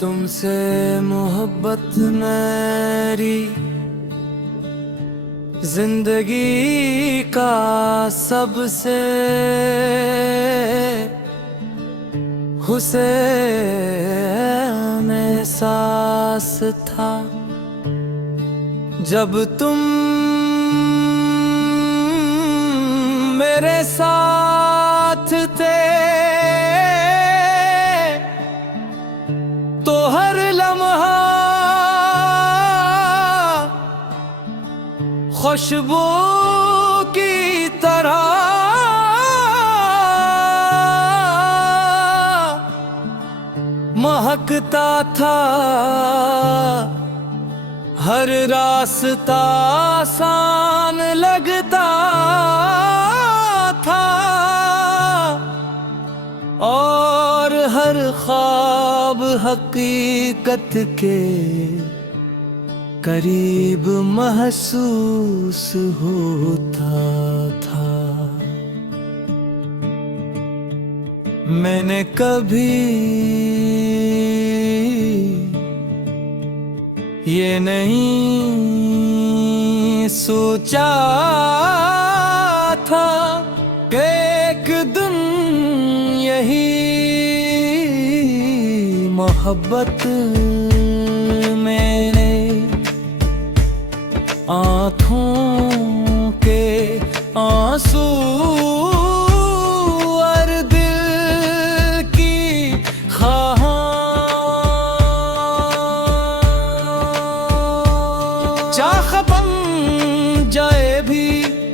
तुमसे मोहब्बत मेरी जिंदगी का सबसे हुस्न एहसास था। जब तुम मेरे साथ थे तो हर लम्हा खुशबू की तरह महकता था। हर रास्ता आसान लगता था और हर ख्वाब हकीकत के करीब महसूस होता था। मैंने कभी ये नहीं सोचा था कि एक दिन यही मोहब्बत मेरे आँखों के आंसू और दिल की चाह बन जाए भी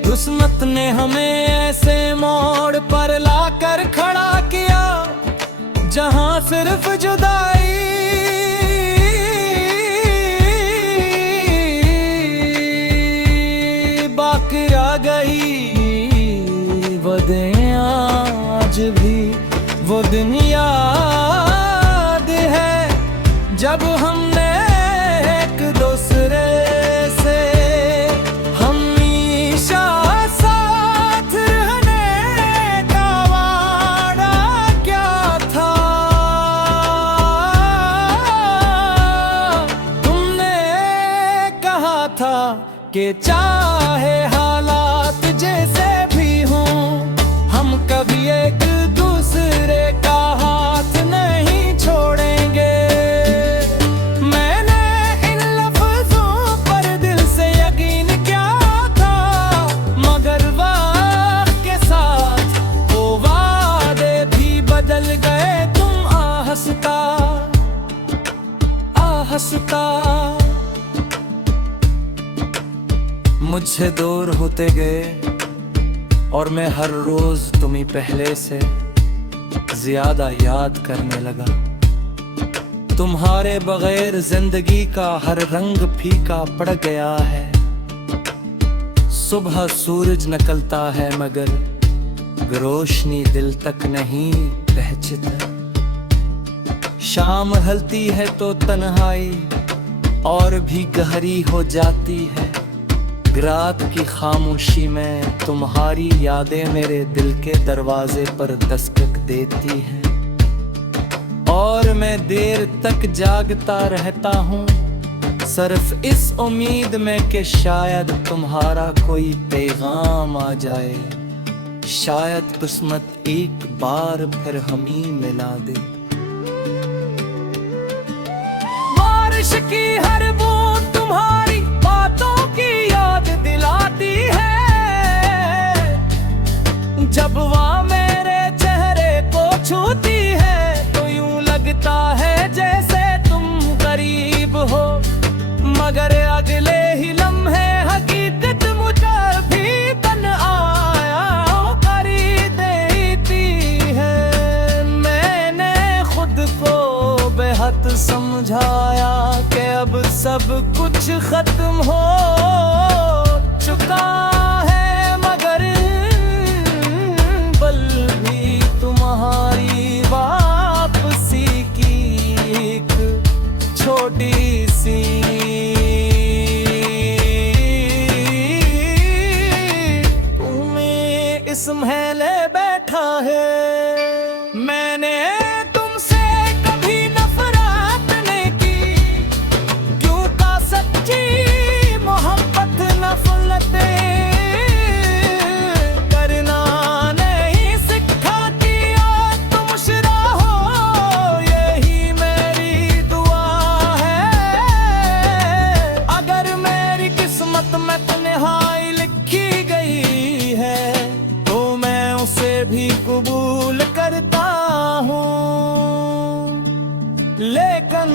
किस्मत ने हमें ऐसे मोड़ पर लाकर खड़ा किया जहां सिर्फ जुदाई बाकी रह गई। वो दिन आज भी वो दिन याद है जब हमने एक दूसरे से हमेशा साथ रहने का वादा क्या था। तुमने कहा था कि चाहे हालात जैसे भी हों हम कभी एक दूसरे का हाथ नहीं छोड़ेंगे। मैंने इन लफ्जों पर दिल से यकीन किया था मगर वक्त के साथ वो वादे भी बदल गए। तुम आहस्ता आहस्ता मुझसे दूर होते गए और मैं हर रोज तुम्हें पहले से ज्यादा याद करने लगा। तुम्हारे बगैर जिंदगी का हर रंग फीका पड़ गया है। सुबह सूरज निकलता है मगर रोशनी दिल तक नहीं पहुंचता। शाम ढलती है तो तन्हाई और भी गहरी हो जाती है। रात की खामोशी में तुम्हारी यादें मेरे दिल के दरवाजे पर दस्तक देती हैं और मैं देर तक जागता रहता हूँ सिर्फ इस उम्मीद में कि शायद तुम्हारा कोई पैगाम आ जाए। शायद किस्मत एक बार फिर हमें मिला दे। बारिश की हर बूंद तुम्हारी बातों की याद दिलाती है। जब वह मेरे चेहरे को छूती है तो यूं लगता है जैसे तुम करीब हो मगर अगले ही लम्हे हकीकत मुझे भी बन आया करी देती है। मैंने खुद को बेहद समझाया कि अब सब कुछ खत्म हो चुका है मगर पल भी तुम्हारी वापसी की एक छोटी सी तुम्हें इस महले बैठा है। मैंने तुमसे कभी नफरत दिलों से भी कबूल करता हूँ, लेकिन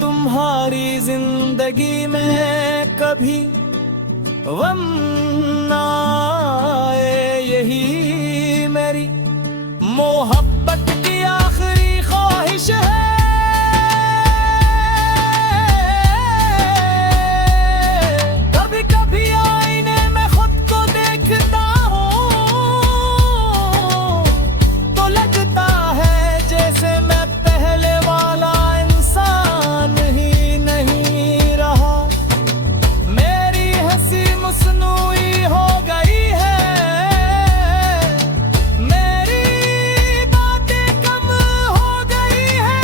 तुम्हारी जिंदगी में कभी गम ना आए, यही मेरी मोहब्बत की आखिरी ख्वाहिश है। कभी कभी आईने में खुद को देखता हूँ तो लगता है जैसे मैं पहले वाला इंसान ही नहीं रहा। मेरी हंसी मसनूई हो गई है, मेरी बातें कम हो गई है,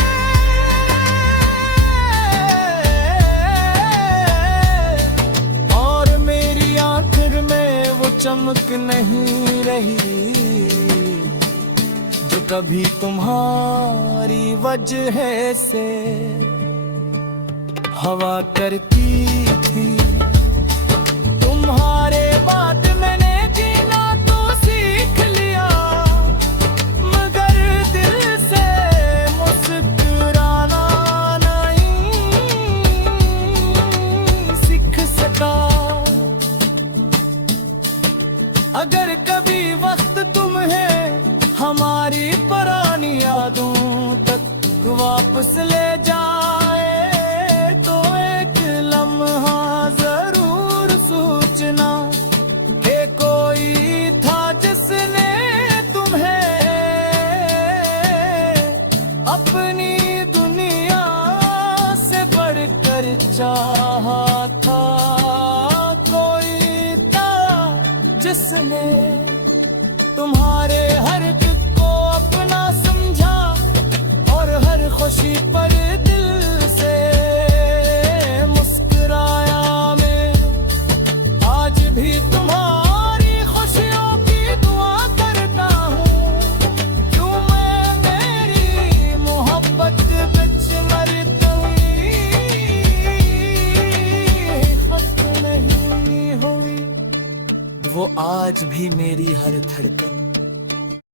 और मेरी आंखों में वो चमक नहीं रही जो कभी तुम्हारी वजह से हवा करती थी। तुम्हारे बाद मैंने जीना तो सीख लिया, मगर दिल से मुस्कुराना नहीं सीख सका। अगर कभी वक्त तुम्हें हमारी पुरानी यादों तक वापस ले जाए तो एक लम्हा जरूर सोचना कि कोई था जिसने तुम्हें अपनी दुनिया से बढ़कर चाहा था। कोई था जिसने तुम्हारे हर दुख को अपना समझा और हर खुशी पर दिल से मुस्कुराया। मैं आज भी तुम्हारी खुशियों की दुआ करता हूँ, क्यों मैं मेरी मोहब्बत बिच मरती खत्म नहीं हुई। वो आज भी मेरी हर धड़कन